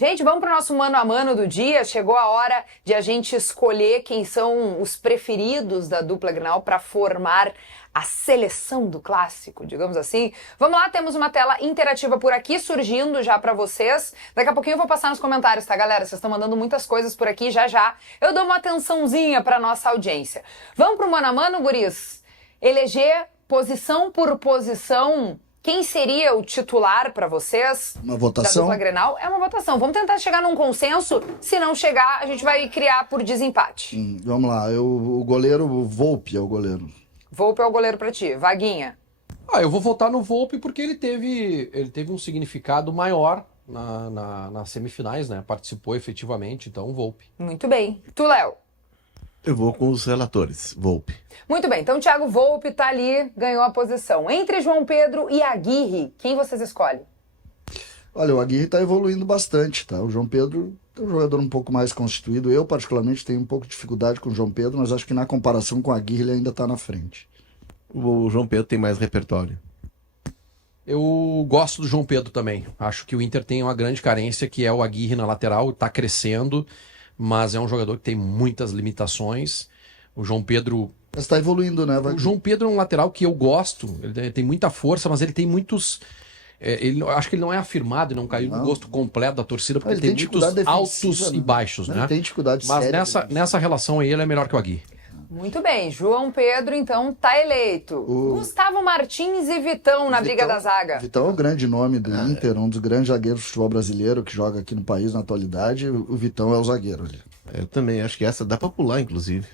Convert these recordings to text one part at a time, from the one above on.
Gente, vamos para o nosso mano a mano do dia. Chegou a hora de a gente escolher quem são os preferidos da dupla Grenal para formar a seleção do clássico, digamos assim. Vamos lá, temos uma tela interativa por aqui surgindo já para vocês. Daqui a pouquinho eu vou passar nos comentários, tá, galera? Vocês estão mandando muitas coisas por aqui, já já eu dou uma atençãozinha para nossa audiência. Vamos pro mano a mano, guris? Eleger posição por posição. Quem seria o titular para vocês? Uma votação? Da dupla Grenal? É uma votação. Vamos tentar chegar num consenso. Se não chegar, a gente vai criar por desempate. Vamos lá. O goleiro, o Volpi é o goleiro. Volpi é o goleiro para ti. Vaguinha. Eu vou votar no Volpi porque ele teve um significado maior nas semifinais, né? Participou efetivamente, então Volpi. Muito bem. Tu, Léo? Eu vou com os relatores, Volpi. Muito bem, então o Thiago Volpi tá ali, ganhou a posição. Entre João Pedro e Aguirre, quem vocês escolhem? Olha, o Aguirre tá evoluindo bastante, tá? O João Pedro é um jogador um pouco mais constituído. Eu, particularmente, tenho um pouco de dificuldade com o João Pedro, mas acho que na comparação com o Aguirre ele ainda tá na frente. O João Pedro tem mais repertório. Eu gosto do João Pedro também. Acho que o Inter tem uma grande carência, que é o Aguirre na lateral, tá crescendo, mas é um jogador que tem muitas limitações. O João Pedro... Mas tá evoluindo, né? O João Pedro é um lateral que eu gosto. Ele tem muita força, mas ele tem muitos... acho que ele não é afirmado e não caiu no gosto completo da torcida, porque ele tem muitos altos e baixos, né? Ele tem dificuldade mas séria. nessa relação aí ele é melhor que o Aguirre. Muito bem, João Pedro então tá eleito. Gustavo Martins e Vitão na briga da zaga. Vitão é um grande nome do Inter, um dos grandes zagueiros do futebol brasileiro que joga aqui no país na atualidade. O Vitão é o zagueiro ali. Eu também acho que essa dá pra pular, inclusive.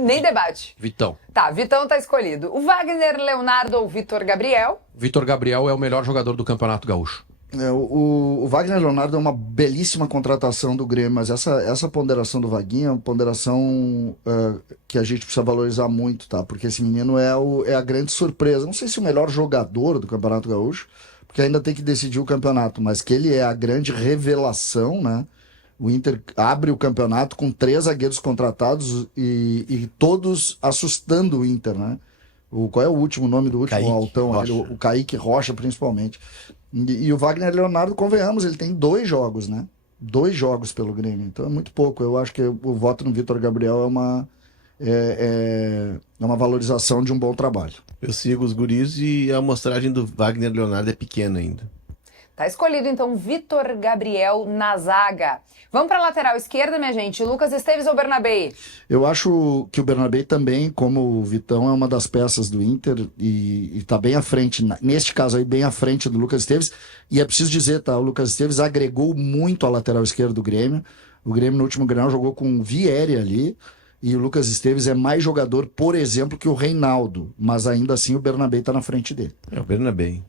Nem debate. Vitão. Tá, Vitão tá escolhido. O Wagner Leonardo ou Vitor Gabriel? Vitor Gabriel é o melhor jogador do Campeonato Gaúcho. O Wagner Leonardo é uma belíssima contratação do Grêmio, mas essa ponderação do Vaguinho é uma ponderação que a gente precisa valorizar muito, tá? Porque esse menino é a grande surpresa. Não sei se o melhor jogador do Campeonato Gaúcho, porque ainda tem que decidir o campeonato, mas que ele é a grande revelação, né? O Inter abre o campeonato com 3 zagueiros contratados e todos assustando o Inter, né? Qual é o último nome do último Kaique altão? Rocha. O Kaique Rocha, principalmente. E o Wagner Leonardo, convenhamos, ele tem 2 jogos, né? 2 jogos pelo Grêmio, então é muito pouco. Eu acho que o voto no Vitor Gabriel é uma valorização de um bom trabalho. Eu sigo os guris e a amostragem do Wagner Leonardo é pequena ainda. Tá escolhido então Vitor Gabriel na zaga. Vamos para a lateral esquerda, minha gente. Lucas Esteves ou Bernabei? Eu acho que o Bernabei também, como o Vitão, é uma das peças do Inter e tá bem à frente, neste caso aí, bem à frente do Lucas Esteves. E é preciso dizer, tá? O Lucas Esteves agregou muito a lateral esquerda do Grêmio. O Grêmio no último Grenal jogou com o Vieri ali. E o Lucas Esteves é mais jogador, por exemplo, que o Reinaldo. Mas ainda assim o Bernabei tá na frente dele. É o Bernabei,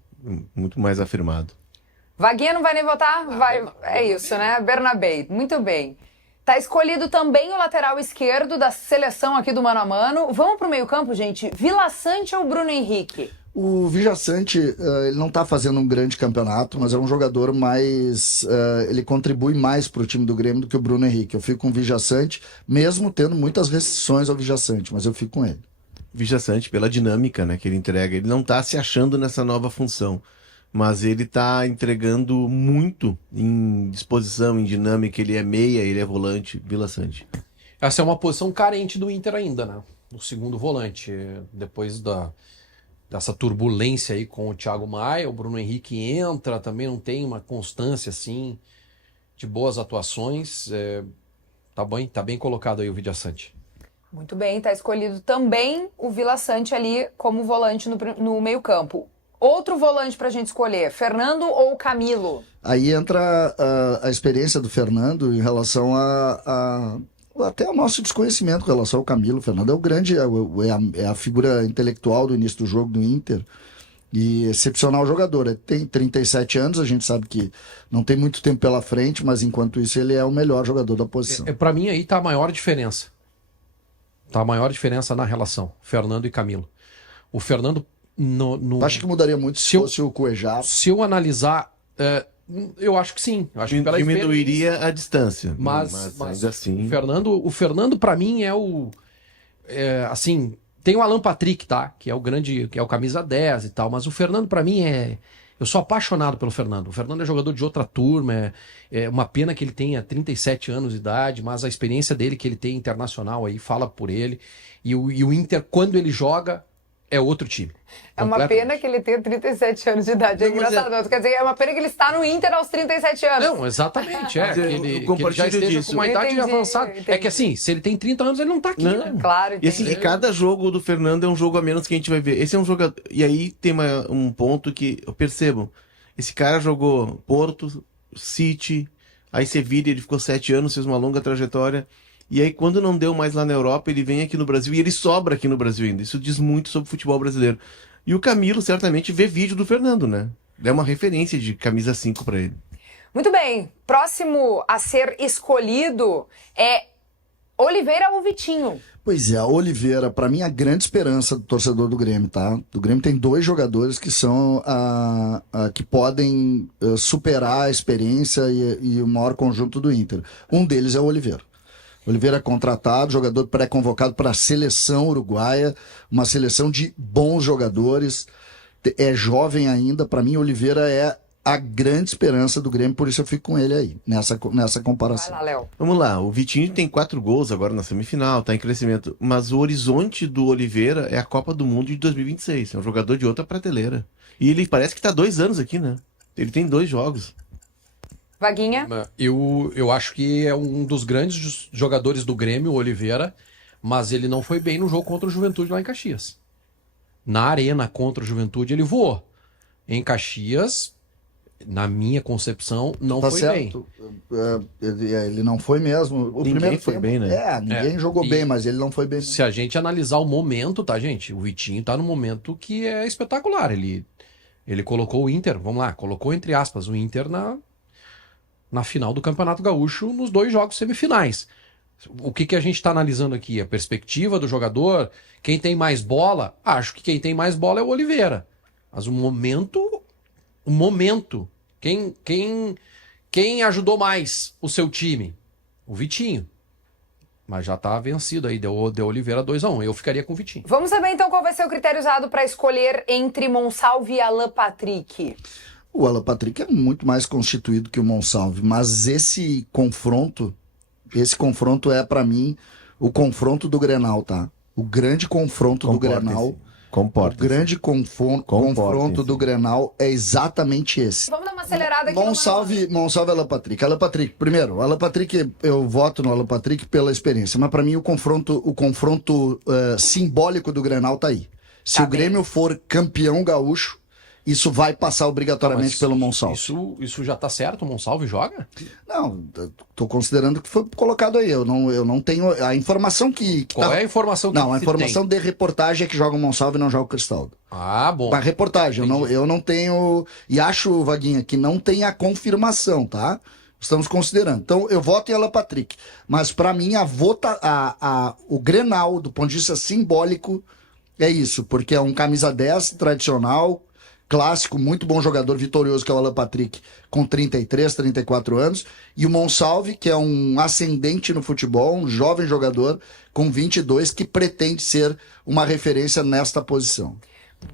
muito mais afirmado. Vaguinha não vai nem votar? Vai. É isso, né? Bernabei. Muito bem. Tá escolhido também o lateral esquerdo da seleção aqui do Mano a Mano. Vamos pro meio-campo, gente. Vila Sante ou Bruno Henrique? O Vijaçante, ele não tá fazendo um grande campeonato, mas é um jogador mais... ele contribui mais pro time do Grêmio do que o Bruno Henrique. Eu fico com o Vijaçante, mesmo tendo muitas restrições ao Vijaçante, mas eu fico com ele. Vijaçante, pela dinâmica, né, que ele entrega. Ele não tá se achando nessa nova função, mas ele tá entregando muito em disposição, em dinâmica. Ele é meia, ele é volante. Vila Sante. Essa é uma posição carente do Inter ainda, né? O segundo volante. Depois dessa turbulência aí com o Thiago Maia, o Bruno Henrique entra, também não tem uma constância assim de boas atuações. Tá bem colocado aí o Vijaçante. Muito bem, tá escolhido também o Vila Sante ali como volante no meio-campo. Outro volante pra gente escolher, Fernando ou Camilo? Aí entra a experiência do Fernando em relação até o nosso desconhecimento com relação ao Camilo. O Fernando é o grande, é a figura intelectual do início do jogo do Inter e excepcional jogador. Ele tem 37 anos, a gente sabe que não tem muito tempo pela frente, mas enquanto isso ele é o melhor jogador da posição. Pra mim aí tá a maior diferença. Tá a maior diferença na relação, Fernando e Camilo. O Fernando... Acho que mudaria muito se fosse o Cuejá. Se eu analisar, eu acho que sim. Eu acho que diminuiria a distância. Mas ainda assim... O Fernando para mim assim, tem o Alan Patrick, tá? Que é o camisa 10 e tal, mas o Fernando para mim é Eu sou apaixonado pelo Fernando. O Fernando é jogador de outra turma, é uma pena que ele tenha 37 anos de idade, mas a experiência dele que ele tem internacional aí fala por ele. E o Inter, quando ele joga, é outro time. É uma pena que ele tenha 37 anos de idade. É engraçado. Quer dizer, é uma pena que ele está no Inter aos 37 anos. Não, exatamente. Que ele já esteja disso. com uma idade avançada. É que assim, se ele tem 30 anos, ele não tá aqui, né? Claro, E assim, cada jogo do Fernando é um jogo a menos que a gente vai ver. Esse é um jogador. E aí tem um ponto que eu percebo. Esse cara jogou Porto, City, aí Sevilha, ele ficou 7 anos, fez uma longa trajetória. E aí, quando não deu mais lá na Europa, ele vem aqui no Brasil e ele sobra aqui no Brasil ainda. Isso diz muito sobre o futebol brasileiro. E o Camilo certamente vê vídeo do Fernando, né? É uma referência de camisa 5 pra ele. Muito bem. Próximo a ser escolhido é Oliveira ou Vitinho? Pois é, a Oliveira, para mim, é a grande esperança do torcedor do Grêmio, tá? Do Grêmio tem 2 jogadores que são que podem superar a experiência e o maior conjunto do Inter. Um deles é o Oliveira. Oliveira é contratado, jogador pré-convocado para a seleção uruguaia, uma seleção de bons jogadores, é jovem ainda. Para mim, Oliveira é a grande esperança do Grêmio, por isso eu fico com ele aí, nessa comparação. Vai lá, Léo. Vamos lá, o Vitinho tem 4 gols agora na semifinal, tá em crescimento. Mas o horizonte do Oliveira é a Copa do Mundo de 2026. É um jogador de outra prateleira. E ele parece que tá 2 anos aqui, né? Ele tem 2 jogos. Vaguinha? Eu acho que é um dos grandes jogadores do Grêmio, o Oliveira, mas ele não foi bem no jogo contra o Juventude lá em Caxias. Na arena contra o Juventude ele voou. Em Caxias, na minha concepção, não foi certo. Bem. Ele não foi mesmo. O Ninguém primeiro foi tempo, bem, né? Ninguém jogou bem, mas ele não foi bem. Se a gente analisar o momento, tá, gente? O Vitinho tá no momento que é espetacular. Ele colocou o Inter, vamos lá, colocou entre aspas o Inter na final do Campeonato Gaúcho nos 2 jogos semifinais. O que a gente está analisando aqui? A perspectiva do jogador? Quem tem mais bola? Acho que quem tem mais bola é o Oliveira. Mas o momento... Quem ajudou mais o seu time? O Vitinho. Mas já tá vencido aí, deu Oliveira 2-1. Eu ficaria com o Vitinho. Vamos saber então qual vai ser o critério usado para escolher entre Monsalve e Alan Patrick. O Alan Patrick é muito mais constituído que o Monsalve, mas esse confronto é, para mim, o confronto do Grenal, tá? O grande confronto do Grenal. O grande confronto do Grenal é exatamente esse. Vamos dar uma acelerada aqui. Monsalve Alan Patrick. Alan Patrick, primeiro, Alan Patrick, eu voto no Alan Patrick pela experiência, mas para mim o confronto simbólico do Grenal tá aí. Se o Grêmio for campeão gaúcho, isso vai passar obrigatoriamente pelo Monsalve. Isso já tá certo? O Monsalve joga? Não, tô considerando que foi colocado aí. Eu não tenho a informação que... Qual é a informação que Não, a informação de reportagem é que joga o Monsalve e não joga o Cristaldo. Ah, bom. A reportagem, eu não tenho... E acho, Vaguinha, que não tem a confirmação, tá? Estamos considerando. Então, eu voto em Alan Patrick. Mas, para mim, o Grenal, do ponto de vista simbólico, é isso. Porque é um camisa 10 tradicional, clássico, muito bom jogador, vitorioso, que é o Alan Patrick, com 33, 34 anos. E o Monsalve, que é um ascendente no futebol, um jovem jogador, com 22, que pretende ser uma referência nesta posição.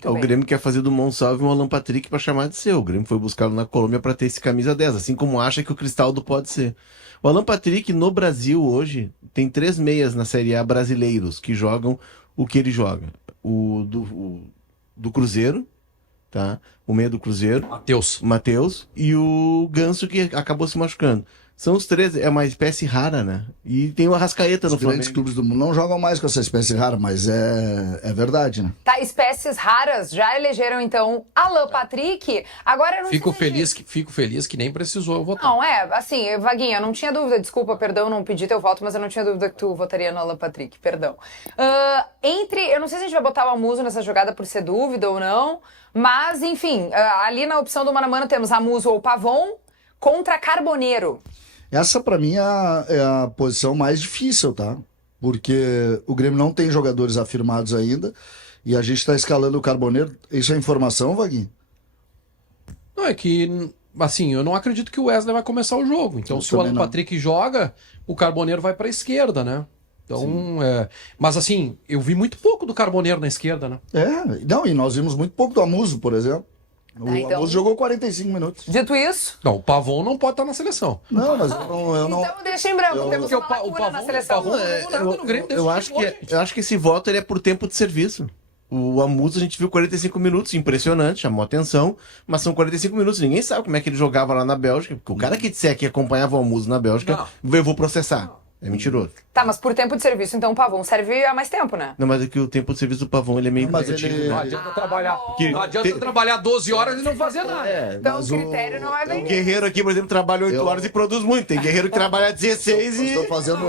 O Grêmio quer fazer do Monsalve um Alan Patrick para chamar de seu. O Grêmio foi buscá-lo na Colômbia para ter esse camisa 10, assim como acha que o Cristaldo pode ser. O Alan Patrick, no Brasil, hoje, tem 3 meias na Série A brasileiros que jogam o que ele joga. O do Cruzeiro, tá? O meia do Cruzeiro. Matheus. E o Ganso, que acabou se machucando. São os 3, é uma espécie rara, né? E tem o Arrascaeta no Flamengo. Os grandes clubes do mundo não jogam mais com essa espécie rara, mas é verdade, né? Tá, espécies raras já elegeram, então, Alan Patrick. Agora eu não Fico feliz que nem precisou eu votar. Não, assim, Vaguinha, eu não tinha dúvida, desculpa, perdão, não pedi teu voto, mas eu não tinha dúvida que tu votaria no Alan Patrick, perdão. Eu não sei se a gente vai botar o Amuso nessa jogada por ser dúvida ou não, mas, enfim, ali na opção do mano a mano temos Amuso ou Pavon contra Carboneiro. Essa, pra mim, é a posição mais difícil, tá? Porque o Grêmio não tem jogadores afirmados ainda e a gente tá escalando o Carboneiro. Isso é informação, Vaguinho? Não, é que, assim, eu não acredito que o Wesley vai começar o jogo. Então, se o Alan Patrick joga, o Carboneiro vai pra esquerda, né? Então, mas assim, eu vi muito pouco do Carboneiro na esquerda, né? E nós vimos muito pouco do Amuso, por exemplo. O então- Amuso jogou 45 minutos. Dito isso, Não, o Pavon não pode estar na seleção. Não, mas eu não... então deixa em branco. Temos Porque uma o lacuna na Pavon seleção. não nada no Grêmio desde Eu que acho chegou, que, gente. eu acho que esse voto ele é por tempo de serviço. O Amuso a gente viu 45 minutos, impressionante, chamou atenção, mas são 45 minutos, ninguém sabe como é que ele jogava lá na Bélgica. Porque o cara que disser que acompanhava o Amuso na Bélgica, eu vou processar. É mentiroso. Tá, mas por tempo de serviço, então o Pavon serve há mais tempo, né? Não, mas é que o tempo de serviço do Pavão ele é meio Mas relativo, ele- Não né? adianta trabalhar. Que- Não adianta trabalhar 12 horas e não fazer nada. Então mas o critério não é O bem. guerreiro aqui, por exemplo, trabalha 8 horas e produz muito. Tem guerreiro que trabalha 16 Nós e... estamos fazendo...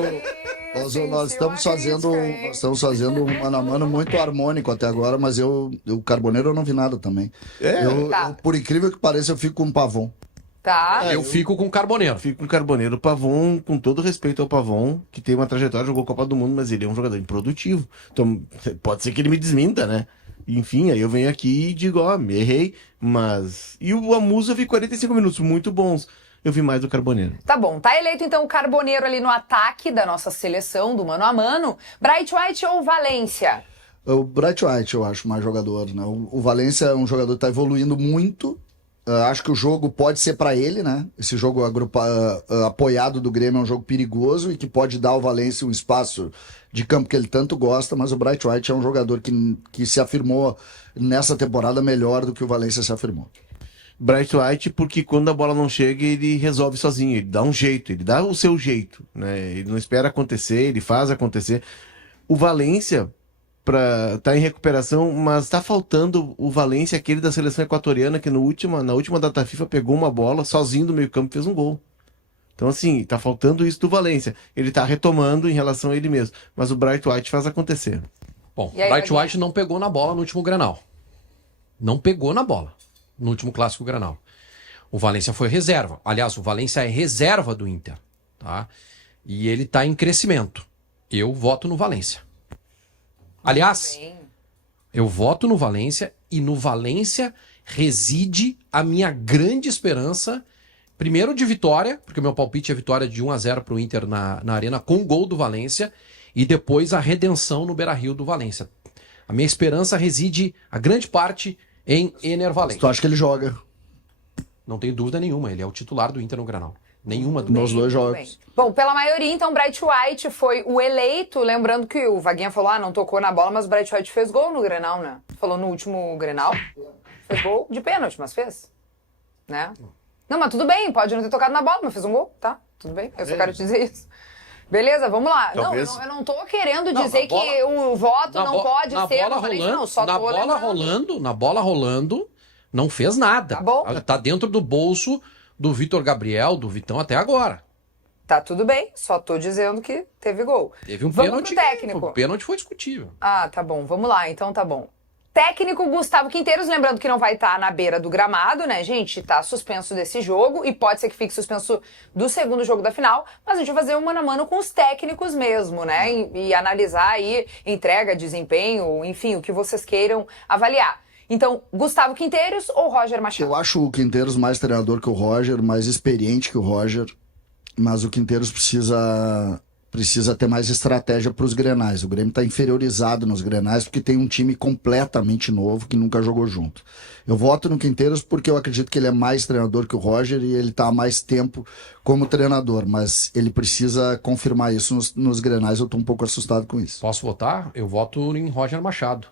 Nós estamos fazendo, Eu acredito, hein? nós estamos fazendo um mano a mano muito harmônico até agora, mas o Carboneiro eu não vi nada também. Tá. Por incrível que pareça, eu fico com o Pavon. Tá. Eu fico com o Carboneiro. Fico com o Carboneiro. O Pavon, com todo respeito ao Pavon, que tem uma trajetória, jogou Copa do Mundo, mas ele é um jogador improdutivo. Então, pode ser que ele me desminta, né? Enfim, aí eu venho aqui e digo, ó, me errei, mas... E o Amuso eu vi 45 minutos muito bons. Eu vi mais do Carboneiro. Tá bom, tá eleito então o Carboneiro ali no ataque da nossa seleção, do mano a mano. Bright White ou Valência? O Bright White eu acho mais jogador, né? O Valência é um jogador que está evoluindo muito. Acho que o jogo pode ser para ele, né? Esse jogo apoiado do Grêmio é um jogo perigoso e que pode dar ao Valência um espaço de campo que ele tanto gosta, mas o Bright White é um jogador que se afirmou nessa temporada melhor do que o Valência se afirmou. Bright White, porque quando a bola não chega, ele resolve sozinho, ele dá um jeito, ele dá o seu jeito, né? Ele não espera acontecer, ele faz acontecer. O Valência tá em recuperação, mas tá faltando o Valência, aquele da seleção equatoriana, que na última data FIFA pegou uma bola sozinho do meio campo e fez um gol. Então, assim, tá faltando isso do Valência. Ele tá retomando em relação a ele mesmo, mas o Bright White faz acontecer. Bom, E aí, Bright Vaguinho? White não pegou na bola no último Grenal. Não pegou na bola no último Clássico Grenal. O Valência foi reserva. Aliás, o Valência é reserva do Inter, tá? E ele tá em crescimento. Eu voto no Valência. Aliás, Bem. eu voto no Valência e no Valência reside a minha grande esperança, primeiro de vitória, porque o meu palpite é vitória de 1-0 pro Inter na Arena com gol do Valência, e depois a redenção no Beira-Rio do Valência. A minha esperança reside, a grande parte, em Ener Valencia. Tu acha que ele joga Não tenho dúvida nenhuma, ele é o titular do Inter no Granal. Nenhuma dúvida. nos dois Bem. jogos? Bom, pela maioria, então, Bright White foi o eleito. Lembrando que o Vaguinha falou, não tocou na bola, mas o Bright White fez gol no Grenal, né? Falou no último Grenal. Fez gol de pênalti, mas fez. Né? Não, mas tudo bem, pode não ter tocado na bola, mas fez um gol, tá? Tudo bem, eu só quero te dizer isso. Beleza, vamos lá. Talvez. Não, eu não tô querendo Não, dizer na bola- que o voto Na não bo- pode na ser bola no Valência, rolando, não, só na tô bola lembrando. rolando, na bola rolando, não fez nada. Tá bom. Tá dentro do bolso do Vitor Gabriel, do Vitão até agora. Tá tudo bem, só tô dizendo que teve gol. Teve um Vamos pênalti. pro técnico. O pênalti foi discutível. Ah, tá bom, vamos lá, então tá bom. Técnico Gustavo Quinteiros, lembrando que não vai estar na beira do gramado, né, gente? Tá suspenso desse jogo e pode ser que fique suspenso do segundo jogo da final, mas a gente vai fazer um mano a mano com os técnicos mesmo, né? E analisar aí entrega, desempenho, enfim, o que vocês queiram avaliar. Então, Gustavo Quinteiros ou Roger Machado? Eu acho o Quinteiros mais treinador que o Roger, mais experiente que o Roger, mas o Quinteiros precisa ter mais estratégia para os Grenais. O Grêmio está inferiorizado nos Grenais porque tem um time completamente novo que nunca jogou junto. Eu voto no Quinteiros porque eu acredito que ele é mais treinador que o Roger e ele está há mais tempo como treinador, mas ele precisa confirmar isso nos Grenais. Eu estou um pouco assustado com isso. Posso votar? Eu voto em Roger Machado.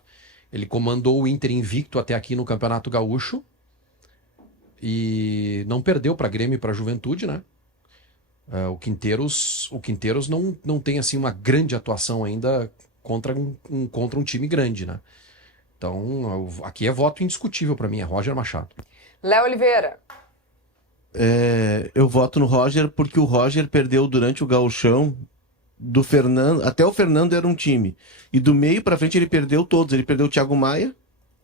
Ele comandou o Inter invicto até aqui no Campeonato Gaúcho e não perdeu para Grêmio e para Juventude, né? O Quinteiros não tem assim uma grande atuação ainda contra um time grande, né? Então, aqui é voto indiscutível para mim, é Roger Machado. Léo Oliveira. Eu voto no Roger porque o Roger perdeu durante o gauchão do Fernando, até o Fernando era um time, e do meio pra frente ele perdeu todos. Ele perdeu o Thiago Maia,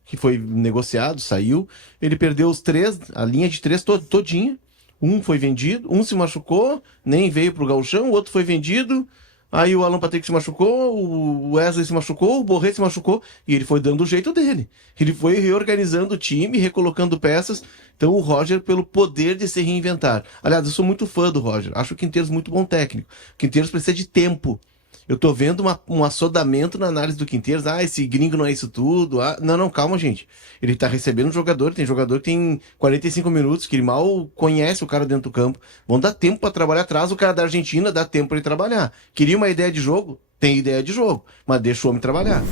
que foi negociado, saiu, ele perdeu os três, a linha de três todinha, um foi vendido, um se machucou, nem veio pro gauchão, o outro foi vendido, aí o Alan Patrick se machucou, o Wesley se machucou, o Borré se machucou, e ele foi dando o jeito dele. Ele foi reorganizando o time, recolocando peças. Então o Roger, pelo poder de se reinventar. Aliás, eu sou muito fã do Roger. Acho o Quinteiros muito bom técnico. O Quinteiros precisa de tempo Eu tô vendo um assodamento na análise do Quinteiros. Esse gringo não é isso tudo. Não, calma, gente. Ele tá recebendo um jogador, tem jogador que tem 45 minutos, que ele mal conhece o cara dentro do campo. Vão dar tempo para trabalhar atrás, o cara da Argentina dá tempo para ele trabalhar. Queria uma ideia de jogo? Tem ideia de jogo, mas deixa o homem trabalhar.